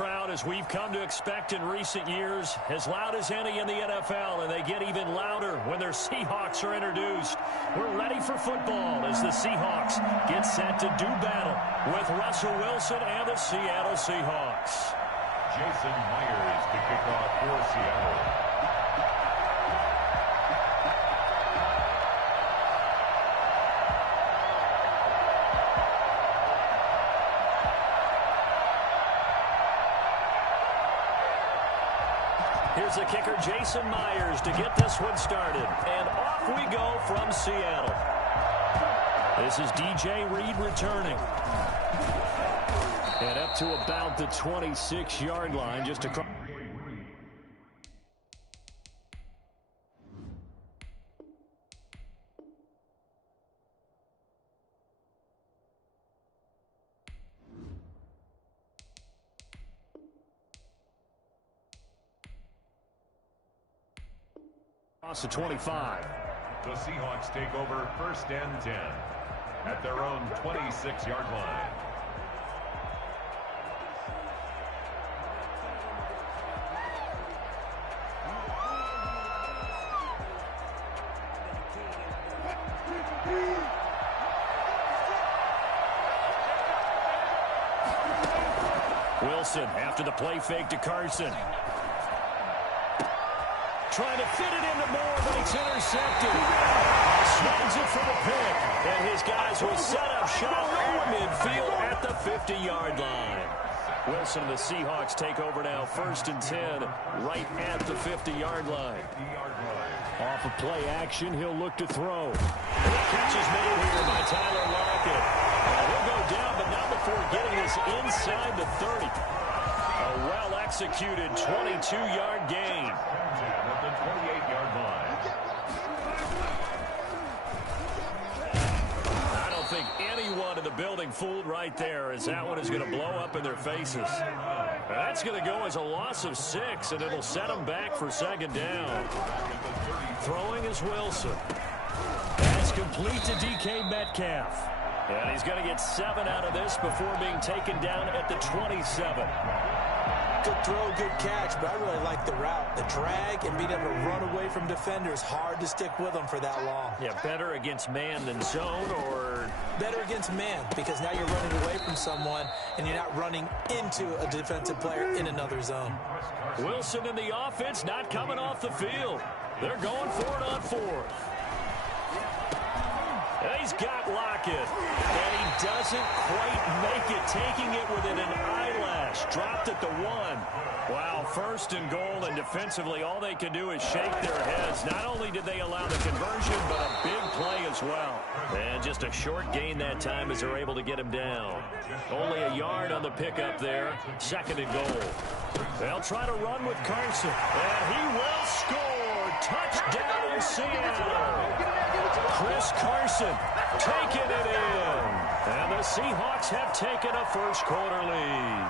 crowd, as we've come to expect in recent years, as loud as any in the NFL, and they get even louder when their Seahawks are introduced. We're ready for football as the Seahawks get set to do battle with Russell Wilson and the Seattle Seahawks. Jason Myers to kick off for Seattle. Here's the kicker, Jason Myers, to get this one started. And off we go from Seattle. This is DJ Reed returning. And up to about the 26-yard line, just across. Across the 25. The Seahawks take over 1st and 10 at their own 26-yard line. Wilson after the play fake to Carson. Trying to fit it into Moore, but it's intercepted. Swings it for the pick. And his guys will set up shop over midfield at the 50-yard line. Wilson and the Seahawks take over now, 1st and 10, right at the 50-yard line. Off of play action, he'll look to throw. The catch is made here by Tyler Lockett. He'll go down, but not before getting this inside the 30. A well-executed 22-yard gain. At the 28-yard line. I don't think anyone in the building fooled right there, as that one is going to blow up in their faces. That's going to go as a loss of 6, and it'll set them back for 2nd down. Throwing is Wilson. That's complete to DK Metcalf. And he's going to get 7 out of this before being taken down at the 27. Good throw, good catch, but I really like the route. The drag and being able to run away from defenders, hard to stick with them for that long. Yeah, better against man than zone, or? Better against man, because now you're running away from someone and you're not running into a defensive player in another zone. Wilson and the offense not coming off the field. They're going for it on 4th. And he's got Lockett. And he doesn't quite make it, taking it within an eyelash. Dropped at the 1. Wow, 1st and goal, and defensively all they can do is shake their heads. Not only did they allow the conversion, but a big play as well. And just a short gain that time as they're able to get him down. Only a yard on the pickup there. 2nd and goal. They'll try to run with Carson. And he will score. Touchdown, Seattle. Chris Carson taking it in. And the Seahawks have taken a 1st quarter lead.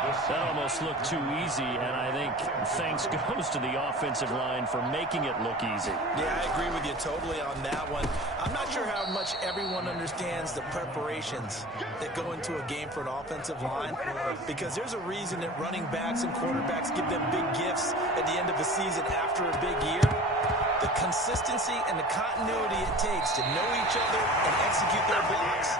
That almost looked too easy, and I think thanks goes to the offensive line for making it look easy. Yeah, I agree with you totally on that one. I'm not sure how much everyone understands the preparations that go into a game for an offensive line, because there's a reason that running backs and quarterbacks give them big gifts at the end of the season after a big year. The consistency and the continuity it takes to know each other and execute their blocks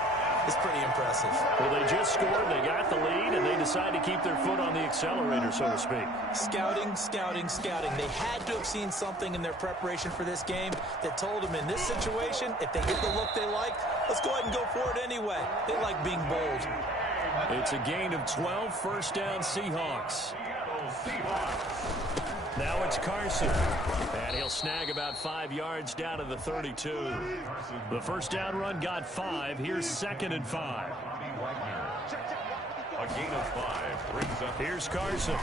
is pretty impressive. Well, they just scored, they got the lead, and they decide to keep their foot on the accelerator, so to speak. Scouting, scouting, scouting. They had to have seen something in their preparation for this game that told them in this situation, if they get the look they like, let's go ahead and go for it anyway. They like being bold. It's a gain of 12, 1st down Seahawks. Now it's Carson. And he'll snag about 5 yards down to the 32. The 1st down run got 5. Here's 2nd and 5. A gain of 5 brings up. Here's Carson.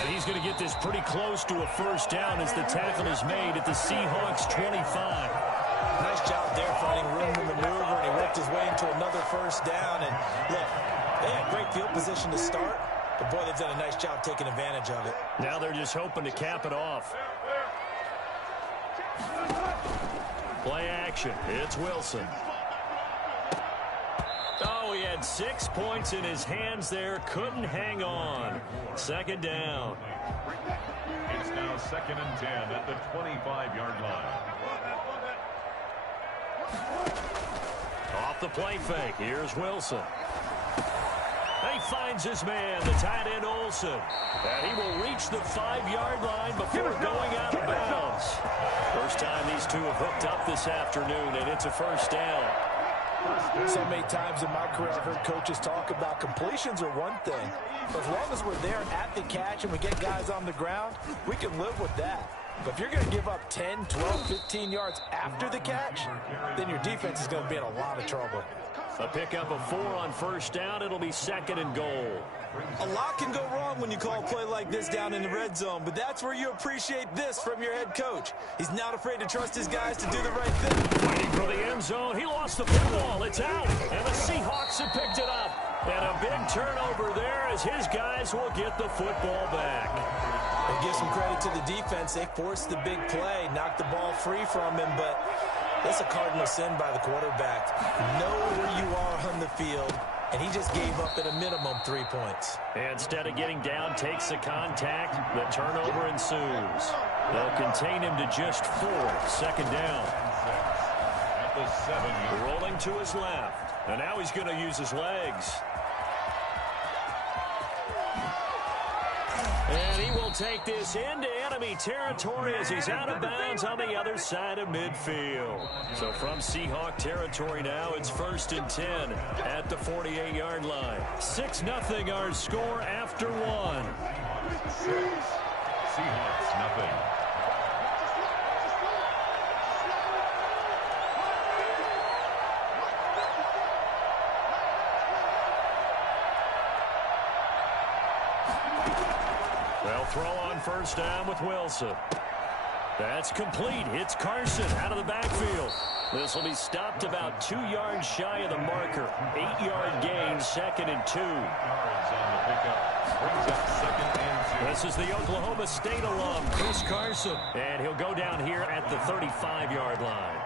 And he's going to get this pretty close to a 1st down as the tackle is made at the Seahawks 25. Nice job there finding room to maneuver, and he worked his way into another 1st down. And look, they had great field position to start. But, boy, they've done a nice job taking advantage of it. Now they're just hoping to cap it off. Play action. It's Wilson. Oh, he had had 6 points in his hands there. Couldn't hang on. Second down. It's now 2nd and 10 at the 25-yard line. Off the play fake. Here's Wilson. He finds his man, the tight end Olsen. And he will reach the 5-yard line before going out of bounds. First time these two have hooked up this afternoon, and it's a first down. So many times in my career I've heard coaches talk about completions are one thing. But as long as we're there at the catch and we get guys on the ground, we can live with that. But if you're going to give up 10, 12, 15 yards after the catch, then your defense is going to be in a lot of trouble. A pickup of 4 on first down. It'll be 2nd and goal. A lot can go wrong when you call a play like this down in the red zone, but that's where you appreciate this from your head coach. He's not afraid to trust his guys to do the right thing. Fighting for the end zone. He lost the football. It's out. And the Seahawks have picked it up. And a big turnover there as his guys will get the football back. And give some credit to the defense. They forced the big play, knocked the ball free from him, but that's a cardinal sin by the quarterback. Know where you are on the field, and he just gave up at a minimum 3 points. Instead of getting down, takes the contact. The turnover ensues. They'll contain him to just 4. Second down. At the 7. Rolling to his left. And now he's going to use his legs. And he will take this into enemy territory as he's out of bounds on the other side of midfield. So from Seahawk territory now, it's 1st and 10 at the 48-yard line. 6-0 our score after 1. 6. Seahawks nothing. They'll throw on first down with Wilson. That's complete. It's Carson out of the backfield. This will be stopped about 2 yards shy of the marker. 8-yard gain, 2nd and 2. Yards on the pickup. Brings up 2nd and 2. This is the Oklahoma State alum, Chris Carson. And he'll go down here at the 35-yard line.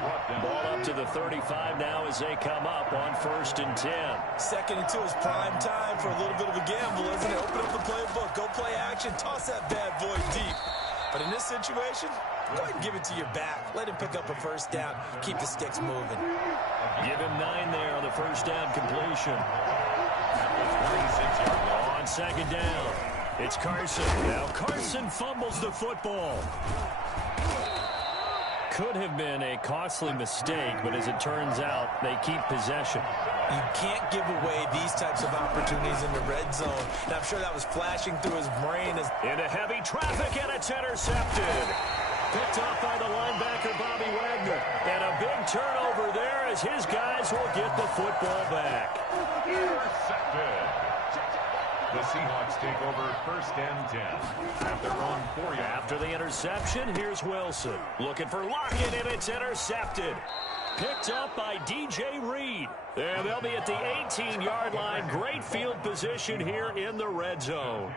Ball up to the 35 now as they come up on 1st and 10. 2nd and 2 is prime time for a little bit of a gamble, isn't it? Open up the playbook, go play action, toss that bad boy deep. But in this situation, go ahead and give it to your back. Let him pick up a first down. Keep the sticks moving. Give him 9 there on the first down completion. On 2nd down, it's Carson. Now Carson fumbles the football. Could have been a costly mistake, but as it turns out, they keep possession. You can't give away these types of opportunities in the red zone. And I'm sure that was flashing through his brain as into heavy traffic, and it's intercepted. Picked off by the linebacker, Bobby Wagner. And a big turnover there as his guys will get the football back. Intercepted. The Seahawks take over 1st and 10 at their own 4-yard. After the interception, here's Wilson. Looking for Lockett, and it's intercepted. Picked up by DJ Reed. And they'll be at the 18-yard line. Great field position here in the red zone.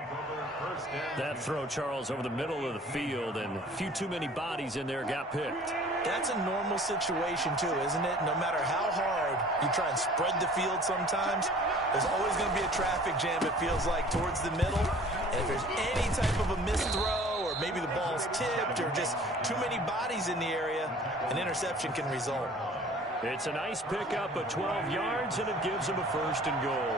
That throw, Charles, over the middle of the field, and a few too many bodies in there got picked. That's a normal situation, too, isn't it? No matter how hard you try and spread the field sometimes, there's always going to be a traffic jam, it feels like, towards the middle. And if there's any type of a missed throw, or maybe the ball's tipped, or just too many bodies in the area, an interception can result. It's a nice pickup of 12 yards, and it gives them a 1st and goal.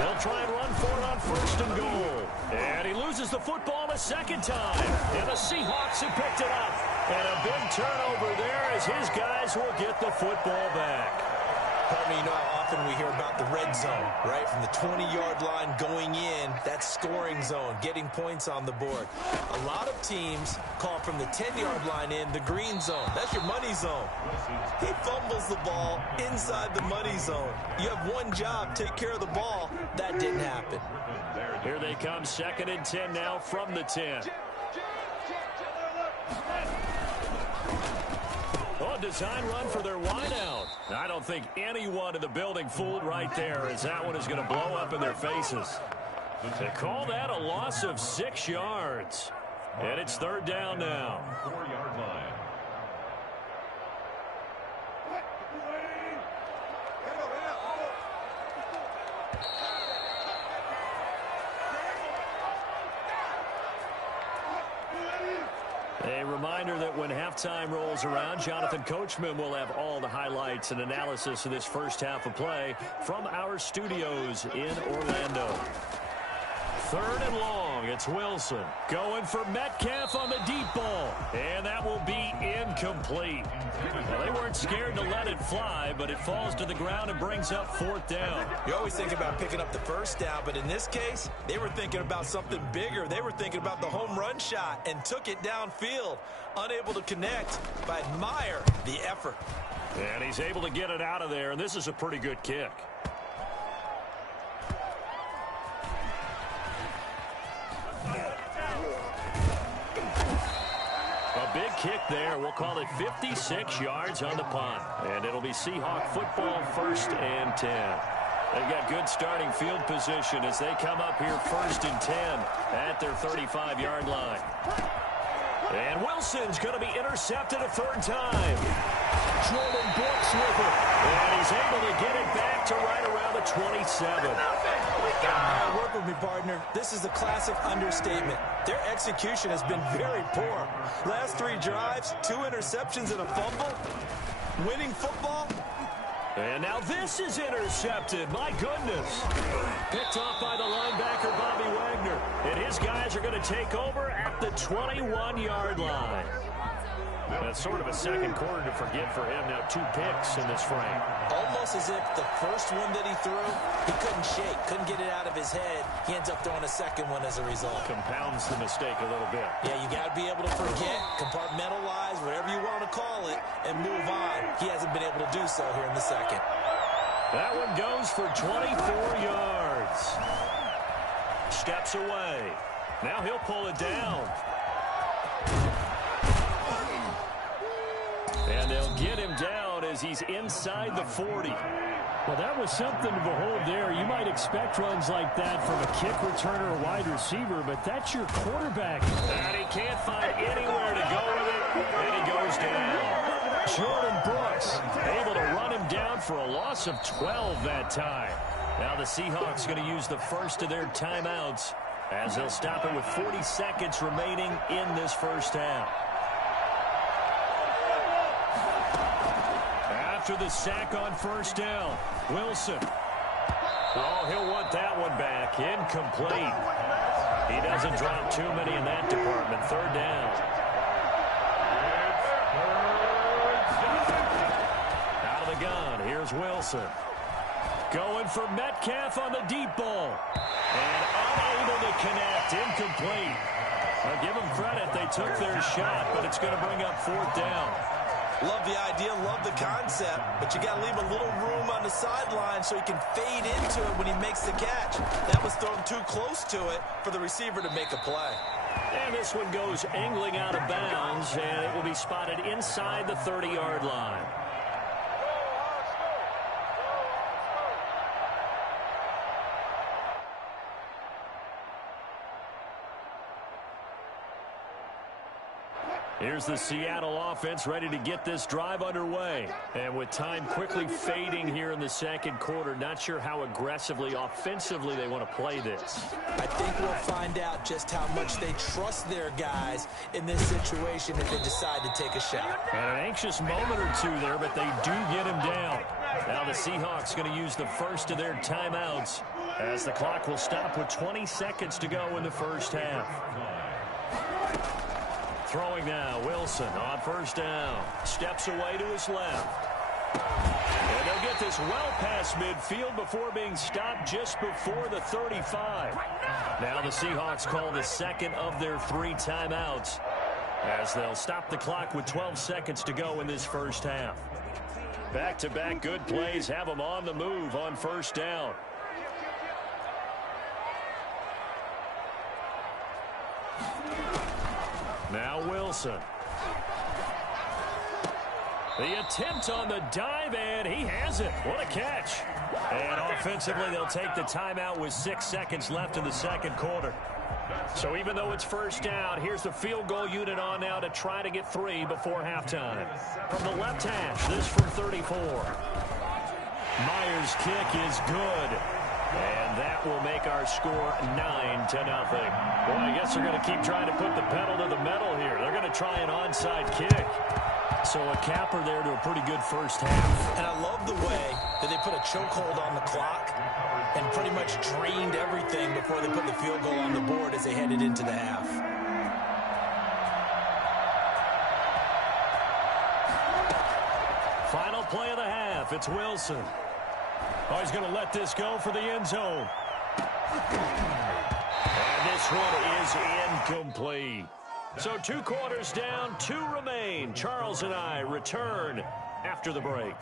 They'll try and run for it on 1st and goal. And he loses the football a 2nd time. And the Seahawks have picked it up. And a big turnover there as his guys will get the football back. Partner, you know how often we hear about the red zone, right? From the 20-yard line going in, that's scoring zone, getting points on the board. A lot of teams call from the 10-yard line in the green zone. That's your money zone. He fumbles the ball inside the money zone. You have one job, take care of the ball. That didn't happen. Here they come, 2nd and 10 now from the 10. Oh, design run for their wideout. I don't think anyone in the building fooled right there, as that one is going to blow up in their faces. They call that a loss of 6 yards. And it's third down now. 4-yard line. A reminder that when halftime rolls around, Jonathan Coachman will have all the highlights and analysis of this first half of play from our studios in Orlando. Third and long, it's Wilson going for Metcalf on the deep ball, and that will be incomplete. Well, they weren't scared to let it fly, but it falls to the ground and brings up fourth down. You always think about picking up the first down, but in this case, they were thinking about something bigger. They were thinking about the home run shot and took it downfield. Unable to connect, but I admire the effort. And he's able to get it out of there, and this is a pretty good kick. Big kick there. We'll call it 56 yards on the punt. And it'll be Seahawk football, 1st and 10. They've got good starting field position as they come up here 1st and 10 at their 35-yard line. And Wilson's going to be intercepted a third time. Jordan Brooks with it. And he's able to get it back to right around the 27. Work with me, partner. This is a classic understatement. Their execution has been very poor. Last 3 drives, 2 interceptions and a fumble. Winning football. And now this is intercepted. My goodness. Picked off by the linebacker, Bobby Wagner. And his guys are going to take over at the 21-yard line. That's sort of a second quarter to forget for him. Now 2 picks in this frame. Almost as if the first one that he threw, he couldn't shake, couldn't get it out of his head. He ends up throwing a second one as a result. Compounds the mistake a little bit. Yeah, you got to be able to forget, compartmentalize, whatever you want to call it, and move on. He hasn't been able to do so here in the second. That one goes for 24 yards. Steps away. Now he'll pull it down. And they'll get him down as he's inside the 40. Well, that was something to behold there. You might expect runs like that from a kick returner or wide receiver, but that's your quarterback. And he can't find anywhere to go with it, and he goes down. Jordan Brooks able to run him down for a loss of 12 that time. Now the Seahawks going to use the first of their timeouts as they'll stop it with 40 seconds remaining in this first half. After the sack on first down, Wilson. Oh, he'll want that one back. Incomplete. He doesn't drop too many in that department. Third down. Out of the gun, here's Wilson. Going for Metcalf on the deep ball. And unable to connect. Incomplete. I'll give them credit. They took their shot, but it's going to bring up fourth down. Love the idea, love the concept, but you got to leave a little room on the sideline so he can fade into it when he makes the catch. That was thrown too close to it for the receiver to make a play. And this one goes angling out of bounds, and it will be spotted inside the 30-yard line. Here's the Seattle offense ready to get this drive underway. And with time quickly fading here in the second quarter, not sure how aggressively, offensively they want to play this. I think we'll find out just how much they trust their guys in this situation if they decide to take a shot. And an anxious moment or two there, but they do get him down. Now the Seahawks going to use the first of their timeouts as the clock will stop with 20 seconds to go in the first half. Throwing now, Wilson on first down. Steps away to his left. And they'll get this well past midfield before being stopped just before the 35. Now the Seahawks call the second of their 3 timeouts as they'll stop the clock with 12 seconds to go in this first half. Back-to-back good plays have them on the move on first down. Now Wilson. The attempt on the dive, and he has it. What a catch. And offensively, they'll take the timeout with 6 seconds left in the second quarter. So even though it's first down, here's the field goal unit on now to try to get 3 before halftime. From the left hash, this from 34. Myers' kick is good. And that will make our score 9-0. Well, I guess they're going to keep trying to put the pedal to the metal here. They're going to try an onside kick. So a capper there to a pretty good first half. And I love the way that they put a chokehold on the clock and pretty much drained everything before they put the field goal on the board as they headed into the half. Final play of the half. It's Wilson. Oh, he's going to let this go for the end zone. And this one is incomplete. So 2 quarters down, 2 remain. Charles and I return after the break.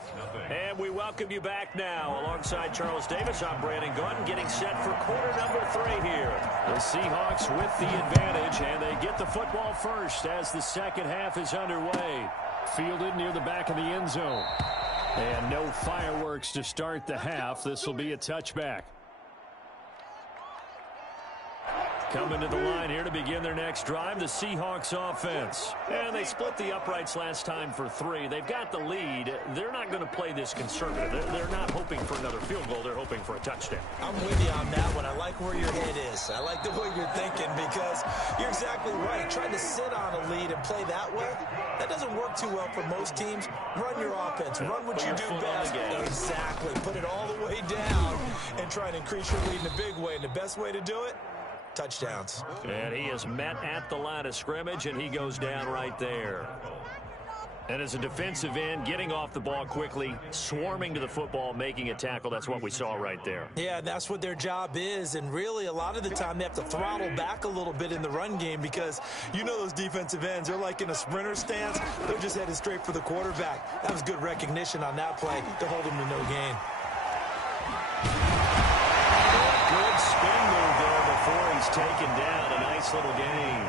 And we welcome you back now. Alongside Charles Davis, I'm Brandon Gordon, getting set for quarter number 3 here. The Seahawks with the advantage, and they get the football first as the second half is underway. Fielded near the back of the end zone. And no fireworks to start the half. This will be a touchback. Coming to the line here to begin their next drive, the Seahawks offense. And they split the uprights last time for 3. They've got the lead. They're not going to play this conservative. They're not hoping for another field goal. They're hoping for a touchdown. I'm with you on that one. I like where your head is. I like the way you're thinking because you're exactly right. Trying to sit on a lead and play that way, that doesn't work too well for most teams. Run your offense. Run what you do best. Exactly. Put it all the way down and try and increase your lead in a big way. And the best way to do it, touchdowns. And he is met at the line of scrimmage, and he goes down right there. And as a defensive end, getting off the ball quickly, swarming to the football, making a tackle, that's what we saw right there. Yeah, that's what their job is, and really a lot of the time they have to throttle back a little bit in the run game because you know those defensive ends, they're like in a sprinter stance. They're just headed straight for the quarterback. That was good recognition on that play to hold him to no gain. Good spin move there before he's taken down. A nice little gain.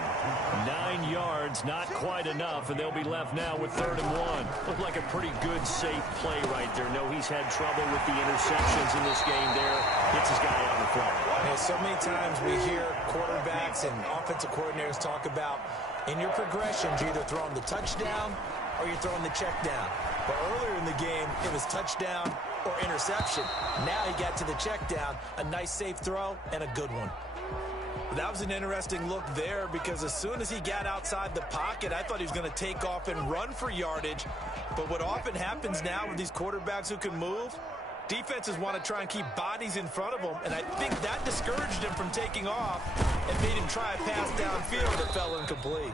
9 yards, not quite enough, and they'll be left now with 3rd and 1. Looked like a pretty good, safe play right there. No, he's had trouble with the interceptions in this game there. Gets his guy out in front. Yeah, so many times we hear quarterbacks and offensive coordinators talk about in your progressions, you're either throwing the touchdown or you're throwing the check down. But earlier in the game, it was touchdown or interception. Now he got to the check down, a nice safe throw, and a good one. That was an interesting look there because as soon as he got outside the pocket, I thought he was going to take off and run for yardage. But what often happens now with these quarterbacks who can move, defenses want to try and keep bodies in front of them, and I think that discouraged him from taking off and made him try a pass downfield that fell incomplete.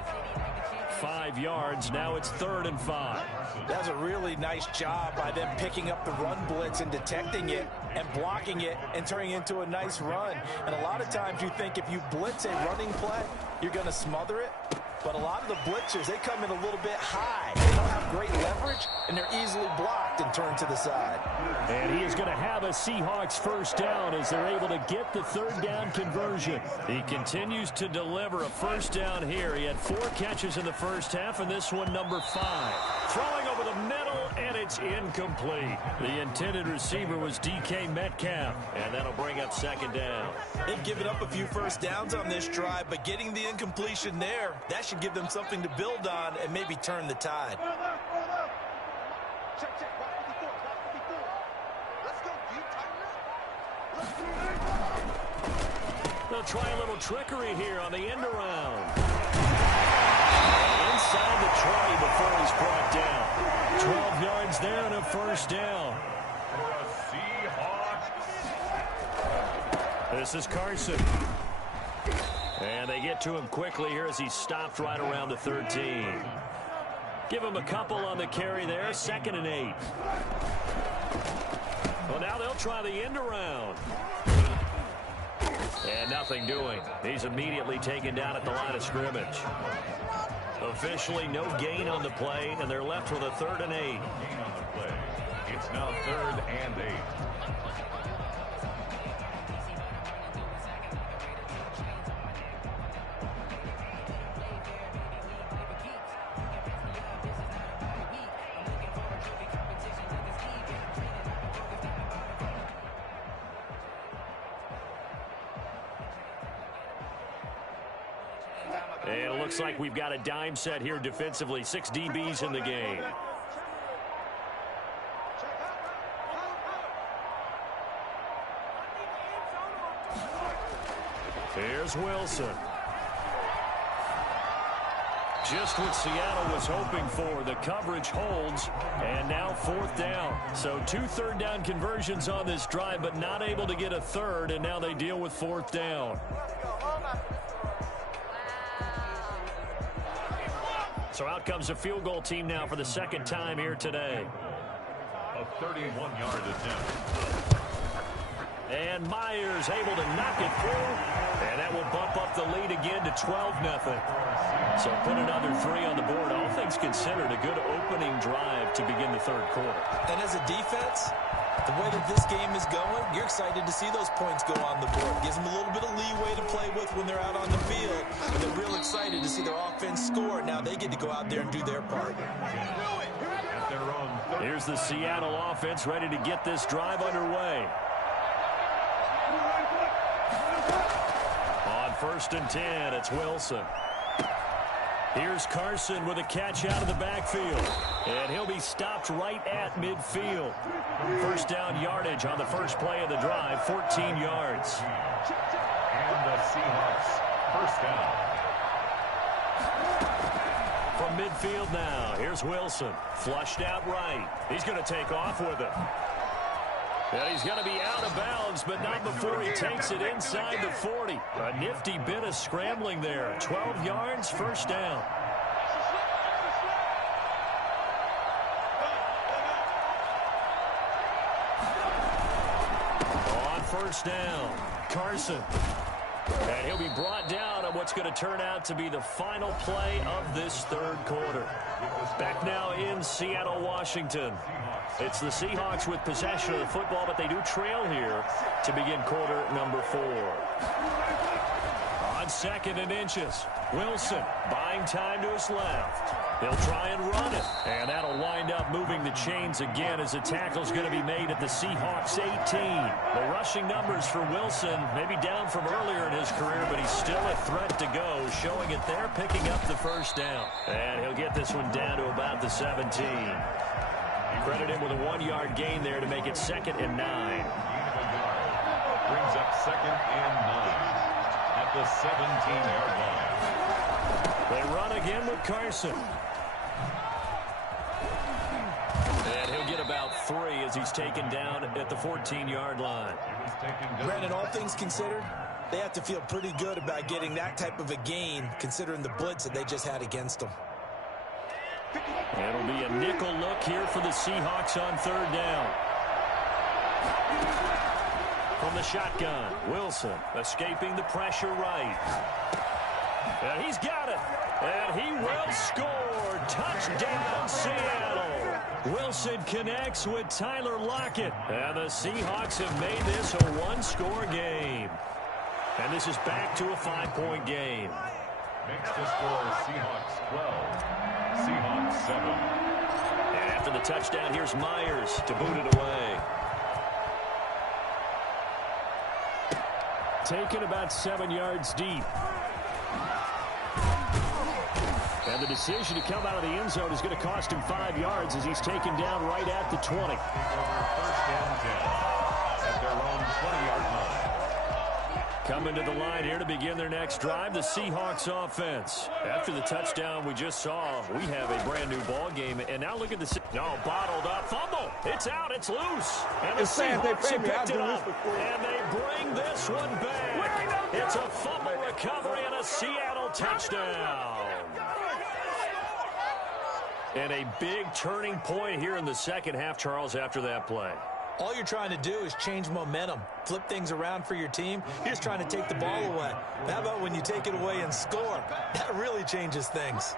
5 yards. Now it's 3rd and 5. That's a really nice job by them picking up the run blitz and detecting it and blocking it and turning it into a nice run. And a lot of times you think if you blitz a running play, you're going to smother it. But a lot of the blitzers, they come in a little bit high. They don't have great leverage, and they're easily blocked and turned to the side. And he is going to have a Seahawks first down as they're able to get the 3rd down conversion. He continues to deliver a first down here. He had 4 catches in the first half, and this one number 5. Throwing over the middle, and it's incomplete. The intended receiver was DK Metcalf, and that'll bring up 2nd down. They've given up a few first downs on this drive, but getting the incompletion there, that should give them something to build on and maybe turn the tide. They'll try a little trickery here on the end around. Inside the 20 before he's brought down. 12 yards there and a first down. This is Carson. And they get to him quickly here as he stopped right around the 13. Give him a couple on the carry there. 2nd and 8. Well, now they'll try the end around. And nothing doing. He's immediately taken down at the line of scrimmage. Officially no gain on the play, and they're left with a 3rd and 8. It's now 3rd and 8. looks like we've got a dime set here defensively. 6 DBs in the game. Here's Wilson. Just what Seattle was hoping for. The coverage holds, and now 4th down. So 2 third-down conversions on this drive, but not able to get a third, and now they deal with 4th down. So out comes a field goal team now for the 2nd time here today. A 31-yard attempt. And Myers able to knock it through, and that will bump up the lead again to 12-0. So put another 3 on the board. All things considered, a good opening drive to begin the 3rd quarter. And as a defense, the way that this game is going, you're excited to see those points go on the board. Gives them a little bit of leeway to play with when they're out on the field. And they're real excited to see their offense score. Now they get to go out there and do their part. Here's the Seattle offense ready to get this drive underway. On 1st and 10, it's Wilson. Here's Carson with a catch out of the backfield. And he'll be stopped right at midfield. 1st down yardage on the first play of the drive, 14 yards. And the Seahawks, 1st down. From midfield now, here's Wilson. Flushed out right. He's going to take off with it. And he's going to be out of bounds, but not before he takes it inside the 40. A nifty bit of scrambling there. 12 yards, 1st down. On 1st down, Carson. And he'll be brought down on what's going to turn out to be the final play of this 3rd quarter. Back now in Seattle, Washington. It's the Seahawks with possession of the football, but they do trail here to begin quarter number 4. On 2nd and inches, Wilson buying time to his left. He'll try and run it, and that'll wind up moving the chains again as the tackle's going to be made at the Seahawks 18. The rushing numbers for Wilson maybe down from earlier in his career, but he's still a threat to go, showing it there, picking up the 1st down. And he'll get this one down to about the 17. Credit him with a 1-yard gain there to make it 2nd and 9. Brings up 2nd and 9 at the 17-yard line. They run again with Carson. And he'll get about 3 as he's taken down at the 14-yard line. Granted, all things considered, they have to feel pretty good about getting that type of a gain, considering the blitz that they just had against them. It'll be a nickel look here for the Seahawks on 3rd down. From the shotgun, Wilson escaping the pressure right. And he's got it. And he will score. Touchdown, Seattle. Wilson connects with Tyler Lockett. And the Seahawks have made this a 1-score game. And this is back to a 5-point game. Makes the score Seahawks 12. Seahawks 7. And after the touchdown, here's Myers to boot it away. Taken about 7 yards deep. And the decision to come out of the end zone is going to cost him 5 yards as he's taken down right at the 20. 1st and 10 at their own 20-yard line. Coming to the line here to begin their next drive, the Seahawks offense. After the touchdown we just saw, we have a brand new ball game. And now look at the... No, bottled up. Fumble. It's out. It's loose. And the Seahawks have picked it up. And they bring this one back. It's a fumble recovery and a Seattle touchdown. And a big turning point here in the 2nd half, Charles, after that play. All you're trying to do is change momentum, flip things around for your team. You're just trying to take the ball away. How about when you take it away and score? That really changes things.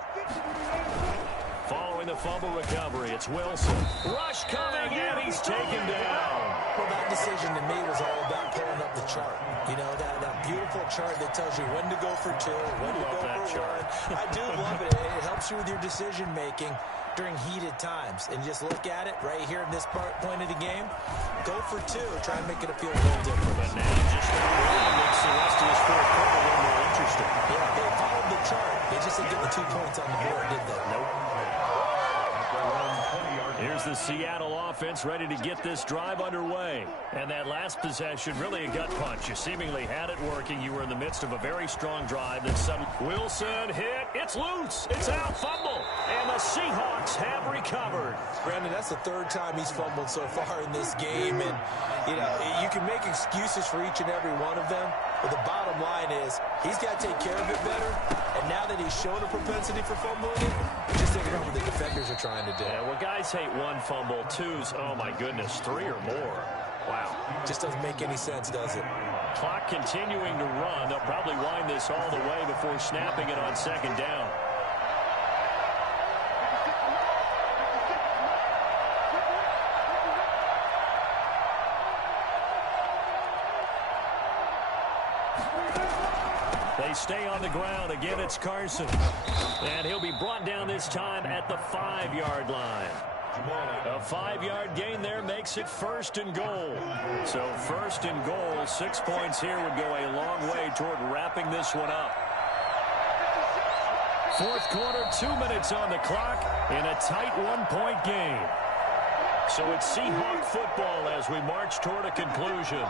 Following the fumble recovery, it's Wilson. Rush coming, and he's taken down. Well, that decision to me was all about pulling up the chart. You know, that beautiful chart that tells you when to go for 2, when to go for 1. I do love it. It helps you with your decision-making during heated times. And just look at it right here in this point of the game. Go for 2. Try and make it feel a little different. But now just makes the rest of his fourth quarter a little more interesting. Yeah, they followed the chart. They just didn't get the 2 points on the board, did they? Nope. Here's the Seattle offense ready to get this drive underway. And that last possession, really a gut punch. You seemingly had it working. You were in the midst of a very strong drive. Then suddenly Wilson hit. It's loose. It's out. Fumble. And the Seahawks have recovered. Brandon, that's the 3rd time he's fumbled so far in this game. And, you know, you can make excuses for each and every one of them. But the bottom line is he's got to take care of it better. And now that he's shown a propensity for fumbling it, he's just taking over what the defenders are trying to do. Yeah, well, guys hate 1 fumble, 2's, oh, my goodness, 3 or more. Wow. Just doesn't make any sense, does it? Clock continuing to run. They'll probably wind this all the way before snapping it on 2nd down. They stay on the ground. Again, it's Carson. And he'll be brought down this time at the 5-yard line. A 5-yard gain there makes it 1st and goal. So 1st and goal, 6 points here would go a long way toward wrapping this one up. 4th quarter, 2 minutes on the clock in a tight 1-point game. So it's Seahawk football as we march toward a conclusion.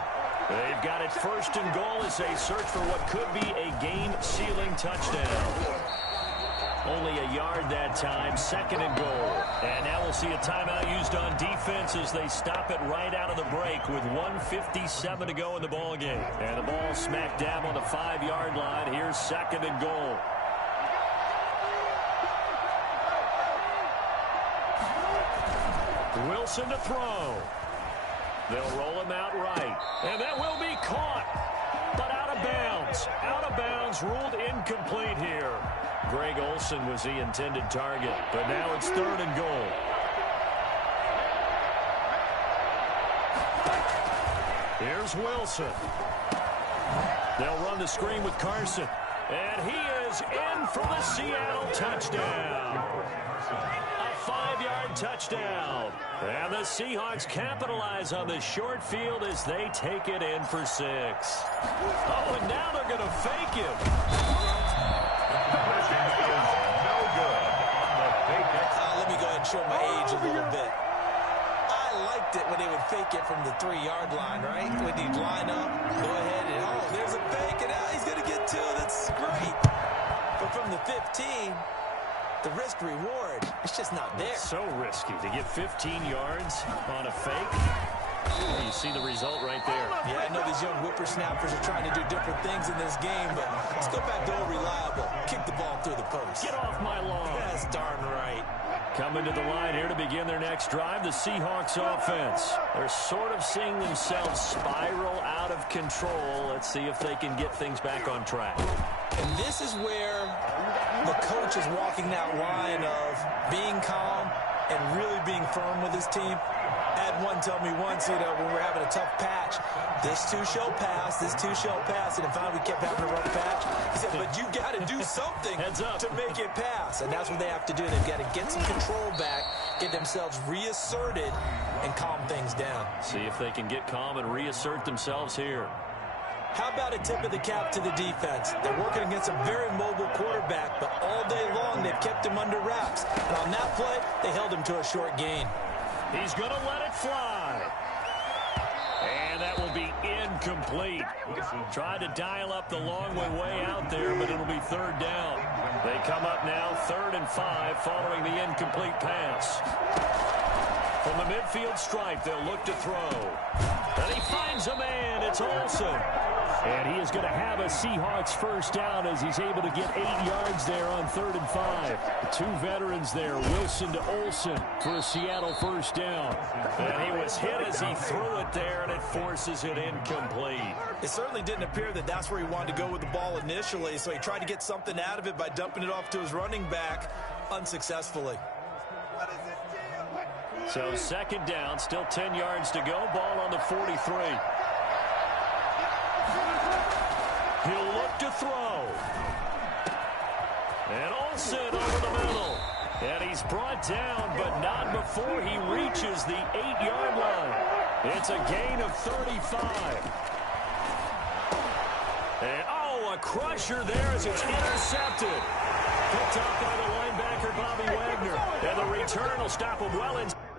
They've got it 1st and goal as they search for what could be a game-sealing touchdown. Only a yard that time, 2nd and goal. And now we'll see a timeout used on defense as they stop it right out of the break with 1:57 to go in the ball game. And the ball smack dab on the 5-yard line. Here's 2nd and goal. Wilson to throw. They'll roll him out right. And that will be caught. But out of bounds. Out of bounds, ruled incomplete here. Greg Olsen was the intended target. But now it's 3rd and goal. Here's Wilson. They'll run the screen with Carson. And he is in for the Seattle touchdown. A 5-yard touchdown. And the Seahawks capitalize on the short field as they take it in for 6. Oh, and now they're going to fake him. Let me go ahead and show my age a little bit. I liked it when they would fake it from the 3-yard line, right? When he'd line up, go ahead and, oh, there's a fake, and now he's going to get 2. That's great. But from the 15... the risk-reward, it's just not there. So risky to get 15 yards on a fake. You see the result right there. Yeah, I know these young whippersnappers are trying to do different things in this game, but let's go back to old reliable. Kick the ball through the post. Get off my lawn. That's darn right. Coming to the line here to begin their next drive, the Seahawks offense. They're sort of seeing themselves spiral out of control. Let's see if they can get things back on track. And this is where the coach is walking that line of being calm and really being firm with his team. I had one tell me once, you know, when we were having a tough patch, this too shall pass, this too shall pass. And in fact, we kept having a rough patch. He said, but you got to do something to make it pass. And that's what they have to do. They've got to get some control back, get themselves reasserted, and calm things down. See if they can get calm and reassert themselves here. How about a tip of the cap to the defense? They're working against a very mobile quarterback, but all day long they've kept him under wraps. And on that play, they held him to a short gain. He's going to let it fly. And that will be incomplete. Tried to dial up the long way out there, but it'll be 3rd down. They come up now 3rd and 5 following the incomplete pass. From the midfield stripe, they'll look to throw. And he finds a man. It's Olsen. And he is going to have a Seahawks 1st down as he's able to get 8 yards there on 3rd and 5. The 2 veterans there, Wilson to Olsen for a Seattle 1st down. And he was hit as he threw it there, and it forces it incomplete. It certainly didn't appear that that's where he wanted to go with the ball initially, so he tried to get something out of it by dumping it off to his running back unsuccessfully. So 2nd down, still 10 yards to go. Ball on the 43. He'll look to throw. And Olsen over the middle. And he He's brought down, but not before he reaches the 8-yard line. It's a gain of 35. And, a crusher there as it's intercepted. Picked up by the linebacker, Bobby Wagner. And the return will stop him well inside.